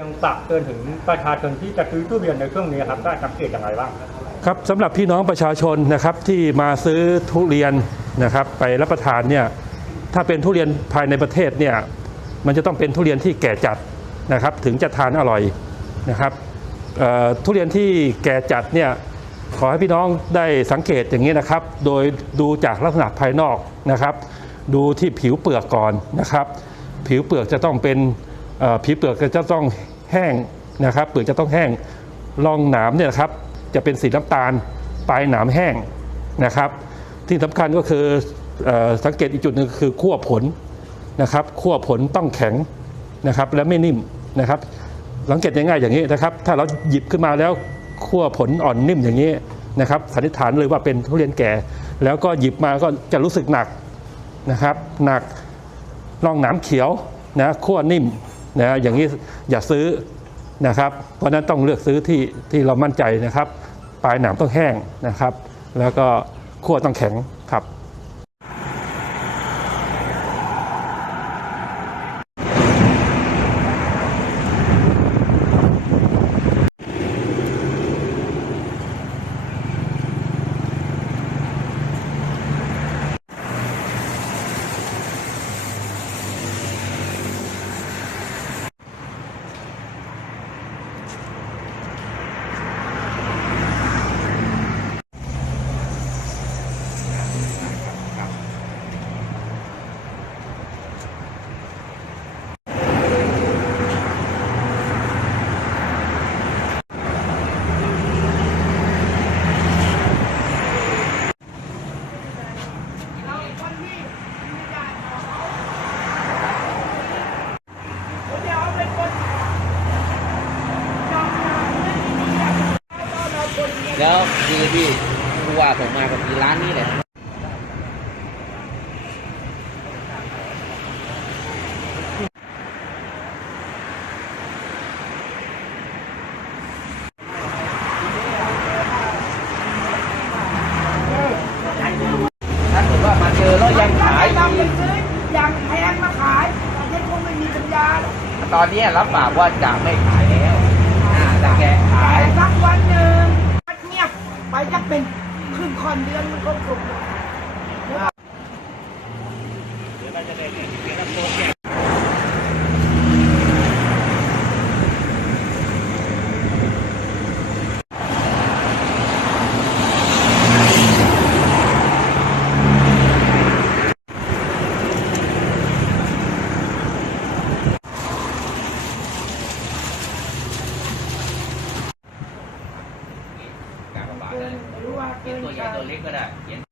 ยังฝากเตือนถึงประชาชนที่จะซื้อทุเรียนในช่วงนี้ครับได้สังเกตอย่างไรบ้างครับสำหรับพี่น้องประชาชนนะครับที่มาซื้อทุเรียนนะครับไปรับประทานเนี่ยถ้าเป็นทุเรียนภายในประเทศเนี่ยมันจะต้องเป็นทุเรียนที่แก่จัดนะครับถึงจะทานอร่อยนะครับทุเรียนที่แก่จัดเนี่ยขอให้พี่น้องได้สังเกตอย่างนี้นะครับ โดยดูจากลักษณะภายนอกนะครับ ดูที่ผิวเปลือกก่อนนะครับ ผิวเปลือกจะต้องเป็น ผิวเปลือกจะต้องแห้งนะครับเปลือกจะต้องแห้งรองหนามเนี่ยครับจะเป็นสีน้ำตาลปลายหนามแห้งนะครับ ที่สำคัญก็คืออสังเกตอีกจุดหนึ่งคือขั้วผลนะครับขั้วผลต้องแข็งนะครับและไม่นิ่มนะครับสังเกตง่ายๆอย่างนี้นะครับ ถ้าเราหยิบขึ้นมาแล้วขั้วผลอ่อนนิ่มอย่างนี้นะครับสันนิษฐานเลยว่าเป็นทุเรียนแก่ แล้วก็หยิบมาก็จะรู้สึกหนักนะครับ หนักร่องหนามเขียวนะขั้วนิ่ม นะอย่างนี้อย่าซื้อนะครับ เพราะฉะนั้นต้องเลือกซื้อที่ที่เรามั่นใจนะครับ ปลายหนามต้องแห้งนะครับ แล้วก็ขั้วต้องแข็งครับ แล้วดีพี่ผู้ว่าผมมากับที่ร้านนี้เลยถ้าเกิดว่ามาเจอแล้วยังขายนำไปซื้ออย่างแพงมาขายแต่ฉันคงไม่มีปัญญาหรอกตอนนี้รับปากว่าจะไม่ขายแล้วอ่าแต่แกขาย แต่สักวันหนึ่งเงีย ไปจะเป็นครึ่งคอนเดือนมันก็จบแล้ว กากบาท เกิ เล น ย หรือว่า เขี เกิ ยน น ตัวใหญ่ไปตัวเล็กก็ได้เขียน